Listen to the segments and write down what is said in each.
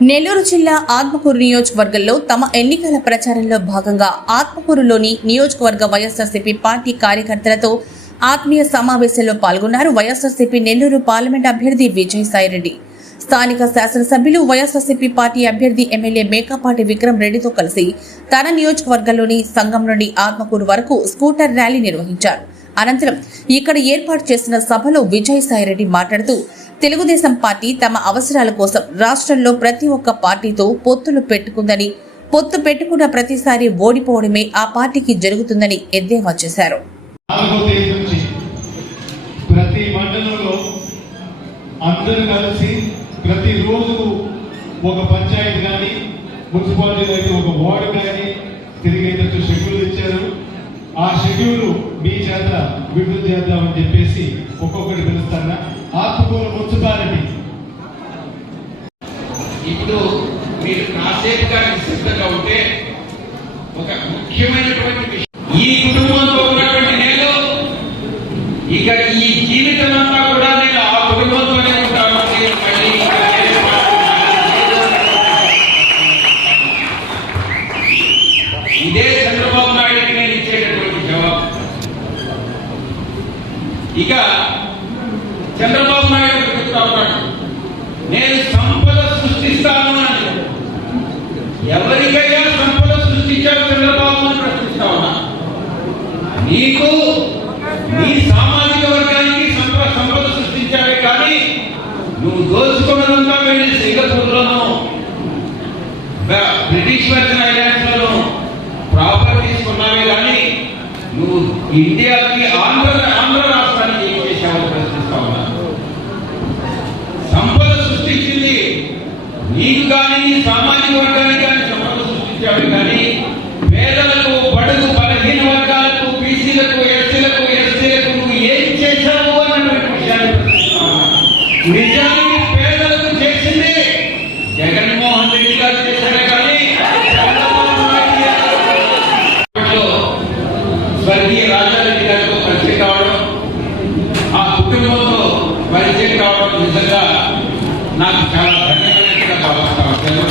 నెల్లూరు జిల్లా ఆత్మకూరు నియోజకవర్గంలో తమ ఎన్నికల ప్రచారంలో భాగంగా ఆత్మకూరులోని నియోజకవర్గ వైఎస్ఆర్సీపీ పార్టీ కార్యకర్తలతో ఆత్మీయ సమావేశంలో పాల్గొన్నారు వైఎస్ఆర్సీపీ నెల్లూరు పార్లమెంట్ అభ్యర్థి విజయసాయిరెడ్డి స్థానిక శాసనసభ్యులు వైఎస్ఆర్సీపీ పార్టీ అభ్యర్థి ఎమ్మెల్యే మేకాపాటి విక్రమ్ రెడ్డితో కలిసి తన నియోజకవర్గంలోని సంఘం నుండి ఆత్మకూరు వరకు స్కూటర్ ర్యాలీ నిర్వహించారు. అనంతరం ఇక్కడ ఏర్పాటు చేసిన సభలో విజయసాయిరెడ్డి మాట్లాడుతూ తెలుగుదేశం పార్టీ తమ అవసరాల కోసం రాష్ట్రంలో ప్రతి ఒక్క పార్టీతో పొత్తులు పెట్టుకుందని పొత్తు పెట్టుకున్న ప్రతిసారి ఓడిపోవడమే ఆ పార్టీకి జరుగుతుందని ఎద్దేవా చేశారు. ప్రతి మండలంలో అందరూ కలిసి ప్రతి రోజు ఒక పంచాయతీ కానీ మున్సిపాలిటీ అయితే ఒక వార్డు కానీ తిరిగేటట్టు షెడ్యూల్ ఇచ్చారు. ఆ షెడ్యూల్ మీ చేత విడుదల చేద్దామని చెప్పేసి ఒక్కొక్కటి పిలుస్తాను? ఆత్మకూరు మున్సిపాలిటీ ఇప్పుడు మీరు కాసేపు కానీ సిద్ధంగా ఉంటే ఒక ముఖ్యమైనటువంటి విషయం ఈ కుటుంబంతో ఉన్నటువంటి నేను ఇక ఈ జీవితం అంతా కూడా నేను ఆ కుటుంబంతోనే ఉంటాను నేను మళ్ళీ ఇంకా వేరే పార్టీ ఇదే చంద్రబాబు నాయుడికి నేను ఇచ్చేటటువంటి జవాబు ఇక చంద్రబాబు నాయుడు చెప్తా ఉన్నాడు నేను సంపద సృష్టిస్తాను అని ఎవరికైనా సంపద సృష్టించావు చంద్రబాబు అని ప్రశ్నిస్తా ఉన్నా నీకు నీ సామాజిక వర్గానికి సంపద సంపద సృష్టించావే కానీ నువ్వు దోచుకున్నదంతా వెళ్ళి సింగపూర్లోనూ బ్రిటిష్ వర్జన్ ఐలాండ్స్లో ప్రాపర్టీస్ కొన్నావే కానీ నువ్వు ఇండియాకి ఆంధ్ర నాకు చాలా ధన్యమైనట్టుగా భావిస్తాను తెలుగు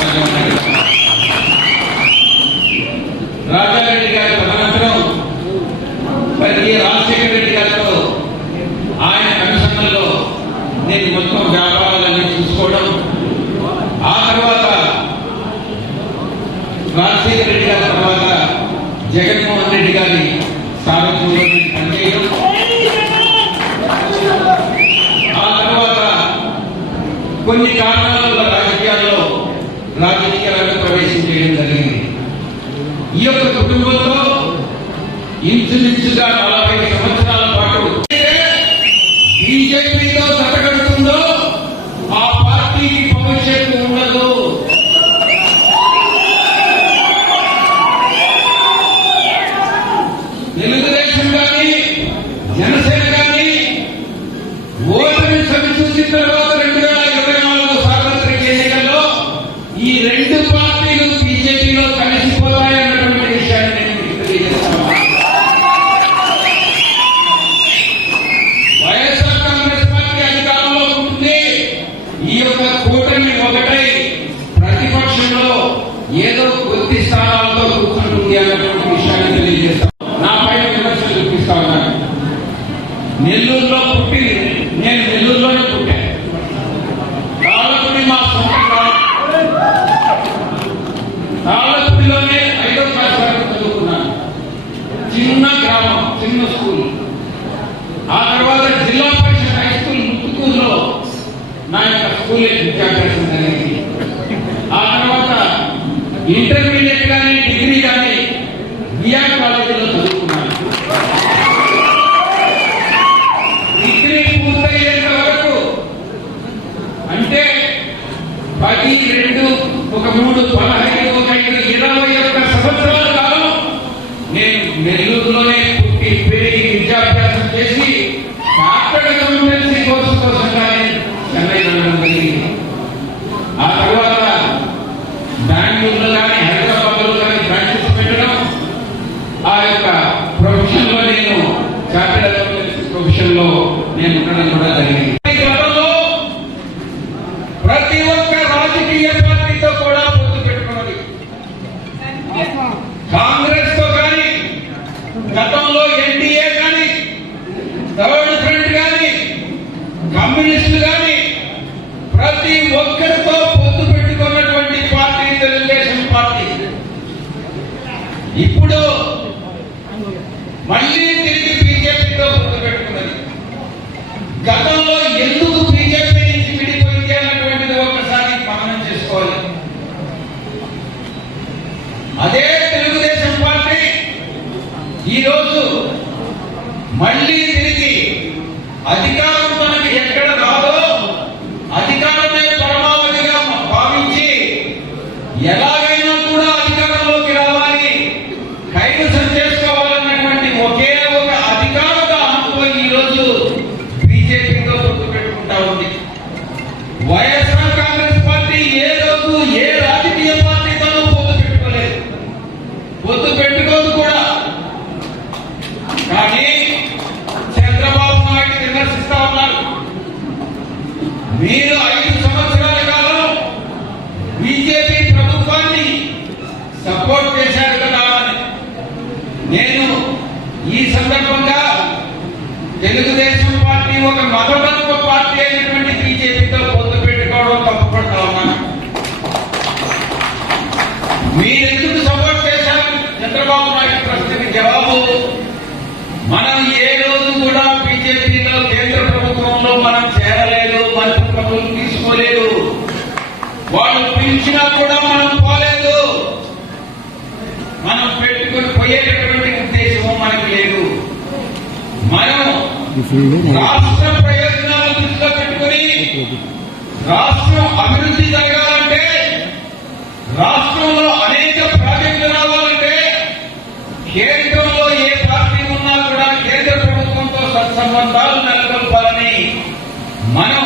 రాజారెడ్డి గారి తదనంతరం స్వర్గీయ రాజశేఖర రెడ్డి గారితో ఆయన కమిషన్లలో నేను మొత్తం వ్యాపారాలన్నీ చూసుకోవడం ఆ తర్వాత రాజశేఖర రెడ్డి గారి తర్వాత జగన్మోహన్ రెడ్డి గారి రాజకీయాలను ప్రవేశం చేయడం జరిగింది. ఈ యొక్క కుటుంబంలో ఇంచుమించుగా నలభై సంవత్సరాలు ఇంటర్మీడియట్ కానీ డిగ్రీ కానీ B R college chartered accountancy profession నేను ఉండడం కూడా జరిగింది. మళ్ళీ ఫీల్డ్ రాష్ట్ర ప్రయోజనాలను పెట్టుకుని రాష్ట్రం అభివృద్ధి జరగాలంటే రాష్ట్రంలో అనేక ప్రాజెక్టులు రావాలంటే కేంద్రంలో ఏ పార్టీ ఉన్నా కూడా కేంద్ర ప్రభుత్వంతో సత్సంబంధాలు నెలకొల్పాలని మనం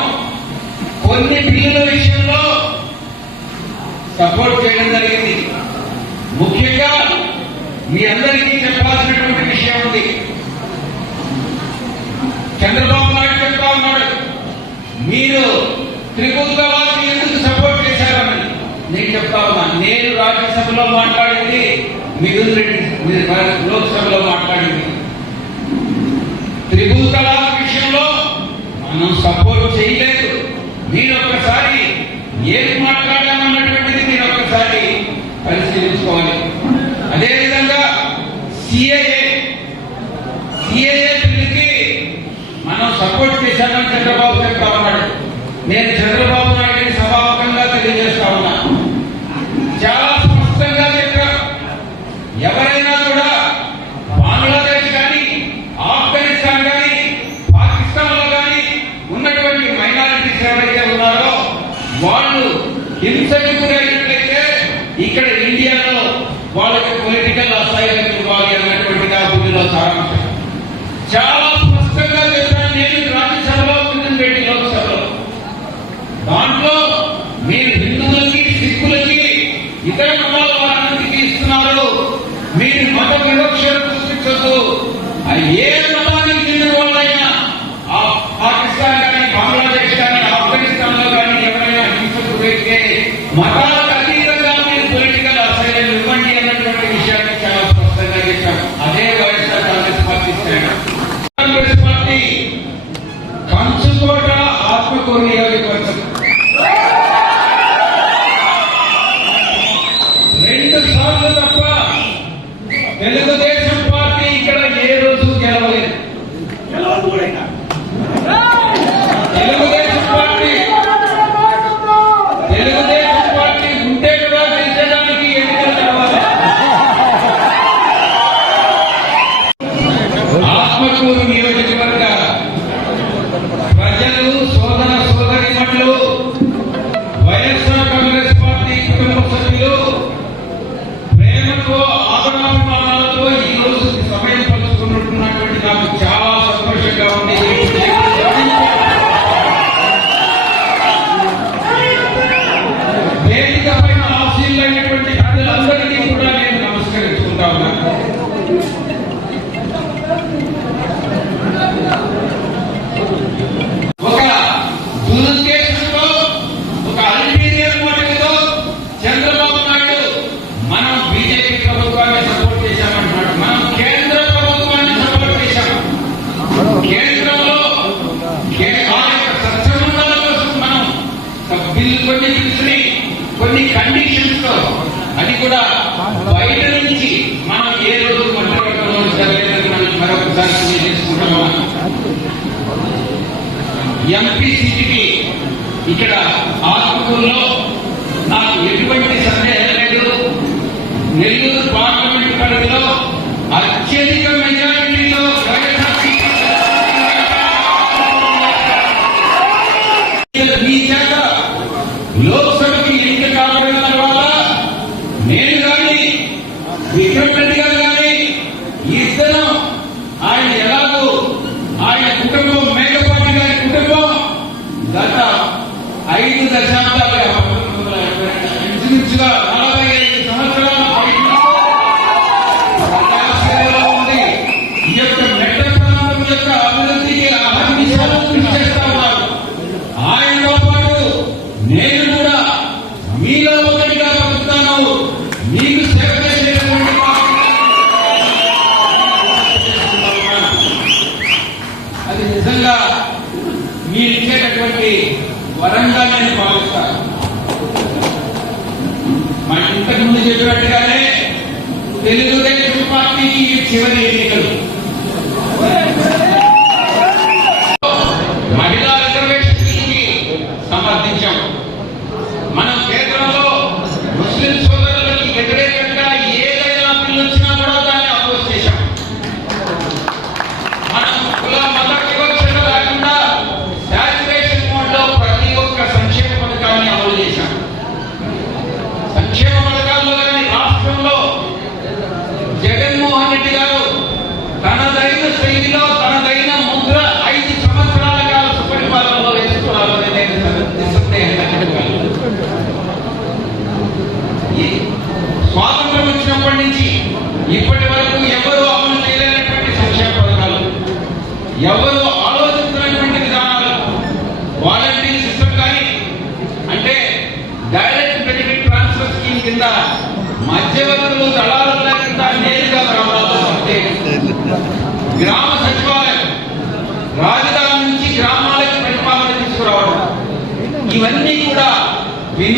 కొన్ని బిల్లుల విషయంలో సపోర్ట్ చేయడం జరిగింది. ముఖ్యంగా మీ అందరికీ చంద్రబాబు నాయుడు చెప్తా ఉన్నాడు. మీరు త్రిపుంగవాసి ఎందుకు సపోర్ట్ చేశారని నేను చెప్తా ఉన్నా. నేను రాజ్యసభలో మాట్లాడింది మిథున్ రెడ్డి మీరు లోక్సభలో మాట్లాడింది. త్రిభుజ విషయంలో మనం సపోర్ట్ చేయలేదు. మీరు ఒకసారి ఏది మాట్లాడామన్నటువంటిది మీరు ఒకసారి పరిశీలించుకోవాలి. అదేవిధంగా సిఏఏ సిఏఏ సపోర్ట్ చేశానని చంద్రబాబు గారు కాపాడు నేను చంద్రబాబు నాయుడిని సమాపకంగా తెలియజేస్తా ఉన్నా. చాలా స్పష్టంగా చెప్పా. ఎవరైనా కూడా బంగ్లాదేశ్ కానీ ఆఫ్ఘనిస్తాన్ కానీ పాకిస్తాన్లో కానీ ఉన్నటువంటి మైనారిటీస్ ఎవరైతే ఉన్నారో వాళ్ళు హింసకు గురై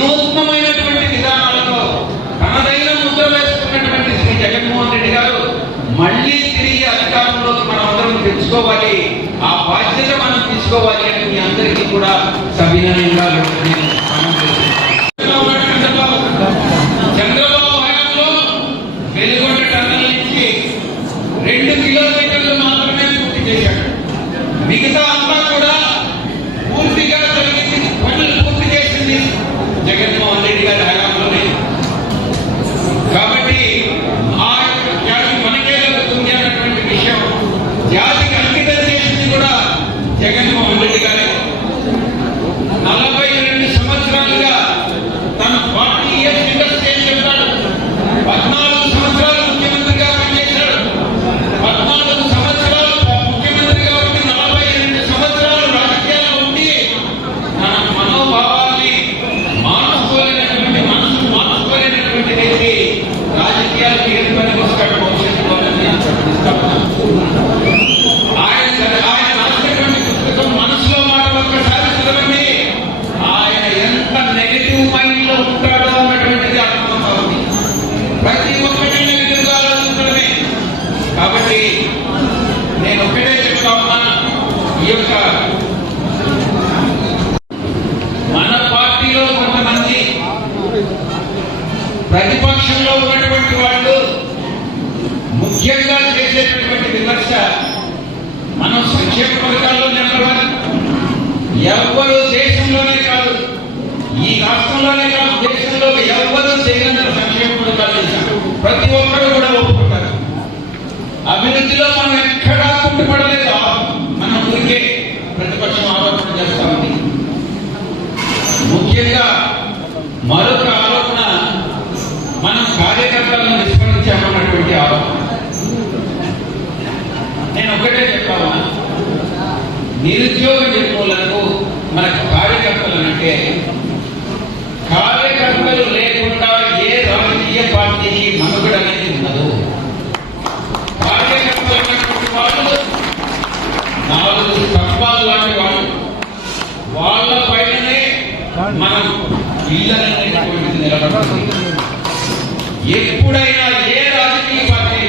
వినూత్నమైనటువంటి విధానాలతో తనదైన ముద్ర వేసుకున్నటువంటి శ్రీ జగన్మోహన్ రెడ్డి గారు మళ్ళీ తిరిగి అధికారంలోకి మనం అందరం తెచ్చుకోవాలి. ఆ బాధ్యత మనం తీసుకోవాలి అని మీ అందరికీ కూడా సవినయంగా దేశంలో ఉన్నటువంటి వాళ్ళు ముఖ్యంగా చేసేటటువంటి విమర్శ మనం సంక్షేమ పథకాల్లో నెంబర్ వన్ ఎవరు దేశంలోనే కాదు ఈ రాష్ట్రంలోనే కాదు దేశంలో ఎవరు చేయనంత సంక్షేమ పథకాలు ప్రతి ఒక్కరు కూడా ఒప్పుకుంటారు. అభివృద్ధిలో మనం ఎక్కడా కుట్టుపడలేదు మనం ఊరికే ప్రతిపక్షం ఆరోపణ చేస్తామని ముఖ్యంగా మరొక సంవత్సరాలను విస్మరించామన్నటువంటి ఆలోచన నేను ఒక్కటే చెప్పాను నిరుద్యోగ నిర్మూలనకు మనకు కార్యకర్తలు అంటే కార్యకర్తలు లేకుండా ఏ రాజకీయ పార్టీకి మనుగడ అనేది ఉండదు. కార్యకర్తలు వాళ్ళు నాలుగు స్తంభాలు లాంటి వాళ్ళు. వాళ్ళ పైననే మనం ఇళ్ళనేటువంటిది నిలబడాలి ఎప్పుడైనా ఏ రాజకీయ పార్టీ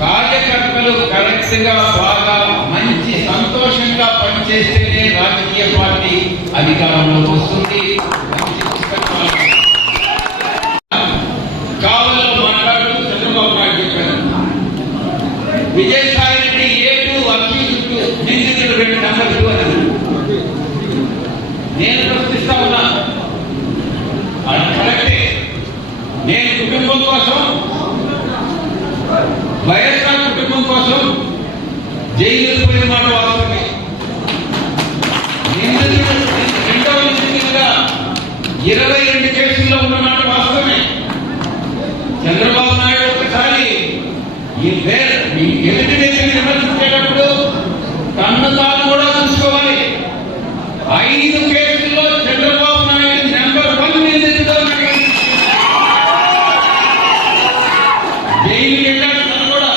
కార్యకర్తలు కరెక్ట్గా బాగా మంచి సంతోషంగా పనిచేస్తేనే రాజకీయ పార్టీ అధికారంలోకి వస్తుంది. Vijayasai Reddy A two accused two నిందితుడు రెండు నెంబర్ టూ అని ఇరవై రెండు కేసుల్లో ఉన్న మాట వాస్తవమే చంద్రబాబు నాయుడు ఒకసారి ఈ వేర్ మీ ఎదుటి వ్యక్తిని విమర్శించేటప్పుడు తన్ను తాను కూడా చూసుకోవాలి ఐదు కేసుల్లో చంద్రబాబు నాయుడు నెంబర్ వన్ నిందితుడు అని జైలు వెళ్ళాడు తను కూడా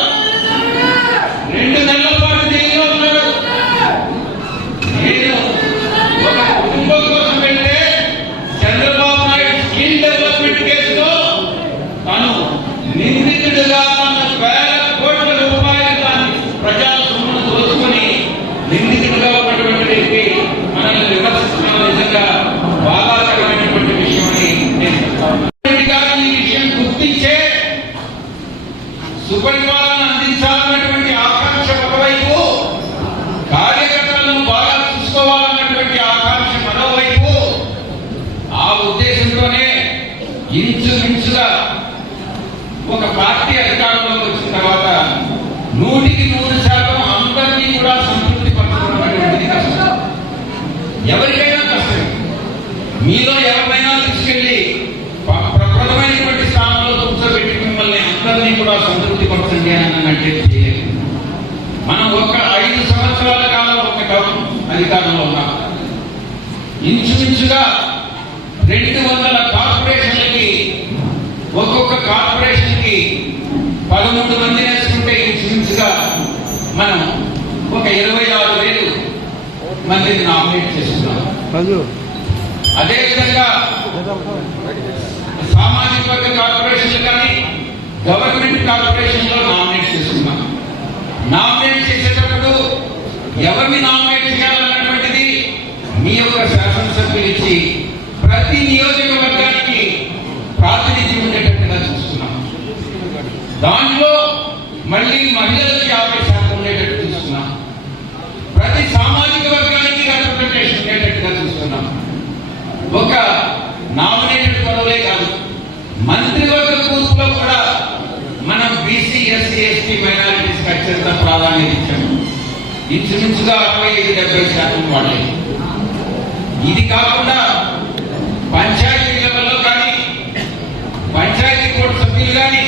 రెండు నెలల పాటు జైల్లో ఉన్నాడు నేను ఒక కుటుంబం కోసం వెళ్తే చంద్రబాబు నాయుడు స్కిల్ డెవలప్మెంట్ కేసులో తను నిందితుడుగా తన వేల కోట్ల రూపాయలు తాను ప్రజా సొమ్మును దోచుకొని నిందితుడుగా ఉన్నటువంటి వ్యక్తి మనల్ని విమర్శించడం నిజంగా బాధాకరమైనటువంటి విషయం అని నేను చెప్తా ఉన్నాను. రెడ్డి గారు ఈ విషయం గుర్తించే సుపరిపాలన అందించాలన్నటువంటి ఆకాంక్ష ఒకవైపు కార్యకర్తలను బాగా చూసుకోవాలన్నటువంటి ఆకాంక్ష మరోవైపు ఆ ఉద్దేశంతోనే ఇంచుమించుగా ఒక పార్టీ అధికారంలోకి వచ్చిన తర్వాత నూటికి నూరు శాతం అందరినీ కూడా సంతృప్తి పరచడం కష్టం. ఎవరికైనా కష్టం మీలో ఎవరు చేయలేదు మనం ఒక ఐదు సంవత్సరాల కాలం ఒక టర్మ్ అధికారంలో ఉన్నాం. ఇంచుమించుగా రెండు వందల కార్పొరేషన్లకి ఒక్కొక్క కార్పొరేషన్కి పదమూడు మంది వేసుకుంటే ఇంచుమించుగా మనం ఒక ఇరవై ఆరు వేలు మందిని నామినేట్ చేస్తున్నాం. అదేవిధంగా సామాజిక వర్గ కార్పొరేషన్లు కానీ గవర్నమెంట్ కార్పొరేషన్లో నామినేట్ చేస్తున్నాం నామినేట్ చేసేటప్పుడు ఎవరిని నామినేట్ చేయాలన్నటువంటిది మీ యొక్క శాసనసభ్యులు ఇచ్చి ప్రతి నియోజకవర్గానికి ప్రాతినిధ్యం ఉండేటట్టుగా చూస్తున్నాం. దాంట్లో మళ్ళీ మహిళలకు యాభై శాతం ఉండేటట్టు చూస్తున్నాం. ప్రతి సామాజిక వర్గానికి రిప్రజెంటేషన్ ఉండేటట్టుగా చూస్తున్నాం. ఒక నామినేట్ పదవులే కాదు మంత్రివర్గ కూర్పులో కూడా మనం బీసీ ఎస్సీ ఎస్టీ మైనారిటీస్కి అత్యంత ప్రాధాన్యత ఇచ్చాము. ఇంచుమించుగా అరవై ఐదు డెబ్బై శాతం వాళ్ళే. ఇది కాకుండా పంచాయతీ లెవెల్లో కానీ పంచాయతీ బోర్డు సభ్యులు కానీ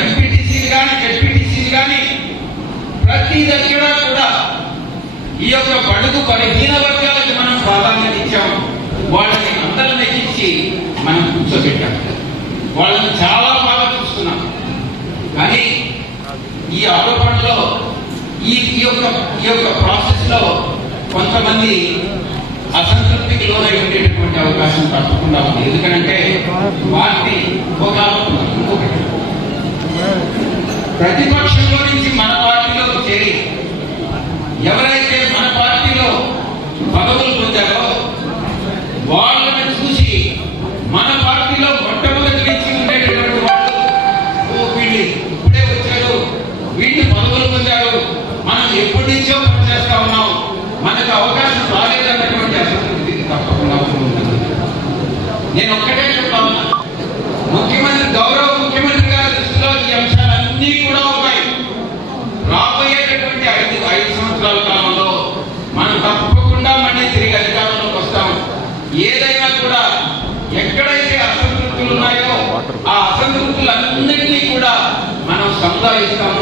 ఎంపీటీసీలు కానీ జెడ్పీటీసీలు కానీ ప్రతి దగ్గర కూడా ఈ యొక్క బడుగు బలహీన వర్గాలకు మనం ప్రాధాన్యత ఇచ్చాము. వాళ్ళని అందరిని ఎక్కించి మనం కూర్చోబెట్టాం. వాళ్ళని చాలా బాగా చూస్తున్నాం. కానీ ఈ ఆరోపణలో ఈ ఈ యొక్క ఈ యొక్క ప్రాసెస్లో కొంతమంది అసంతృప్తికి లోనై ఉండేటటువంటి అవకాశం తప్పకుండా ఉంది. ఎందుకంటే వారిని ఒక ఇంకొకటి ప్రతిపక్షంలో నుంచి మన పార్టీలోకి చేరి ఎవరైతే మన పార్టీలో పదవులు ఆ